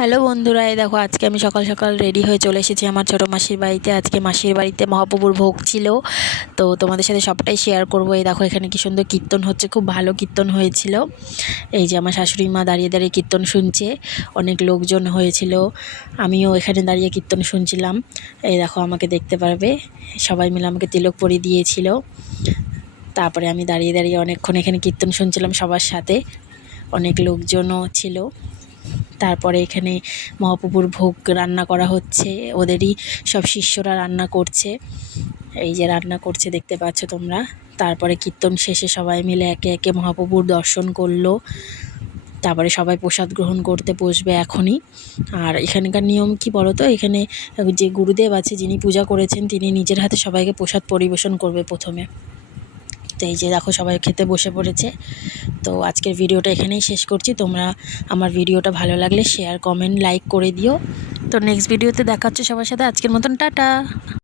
Hello বন্ধুরা, এই দেখো আজকে আমি সকাল সকাল রেডি হয়ে চলে এসেছি আমার ছোটো মাসির বাড়িতে। আজকে মাসির বাড়িতে মহাপ্রভুর ভোগ ছিল, তো তোমাদের সাথে সবটাই শেয়ার করবো। এই দেখো এখানে কি সুন্দর কীর্তন হচ্ছে, খুব ভালো কীর্তন হয়েছিল। এই যে আমার শাশুড়ি মা দাঁড়িয়ে দাঁড়িয়ে কীর্তন শুনছে, অনেক লোকজন হয়েছিল, আমিও এখানে দাঁড়িয়ে কীর্তন শুনছিলাম। এই দেখো আমাকে দেখতে পারবে, সবাই মিলে আমাকে তিলক পরিয়ে দিয়েছিল। তারপরে আমি দাঁড়িয়ে দাঁড়িয়ে অনেকক্ষণ এখানে কীর্তন শুনছিলাম, সবার সাথে অনেক লোকজনও ছিল। তারপরে এখানে মহাপ্রভুর ভোগ রান্না করা হচ্ছে, ওদেরই সব শিষ্যরা রান্না করছে। এই যে রান্না করছে দেখতে পাচ্ছ তোমরা। তারপরে কীর্তন শেষে সবাই মিলে একে একে মহাপ্রভুর দর্শন করলো। তারপরে সবাই প্রসাদ গ্রহণ করতে বসবে এখনই। আর এখানকার নিয়ম কি বলো তো, এখানে যে গুরুদেব আছে যিনি পূজা করেছেন, তিনি নিজের হাতে সবাইকে প্রসাদ পরিবেশন করবে প্রথমে। তো এই যে দেখো সবাই খেতে বসে পড়েছে। তো আজকের ভিডিওটা এখানেই শেষ করছি। তোমরা আমার ভিডিওটা ভালো লাগলে শেয়ার, কমেন্ট, লাইক করে দিও। তো নেক্সট ভিডিওতে দেখা হচ্ছে সবার সাথে। আজকের মতন টাটা।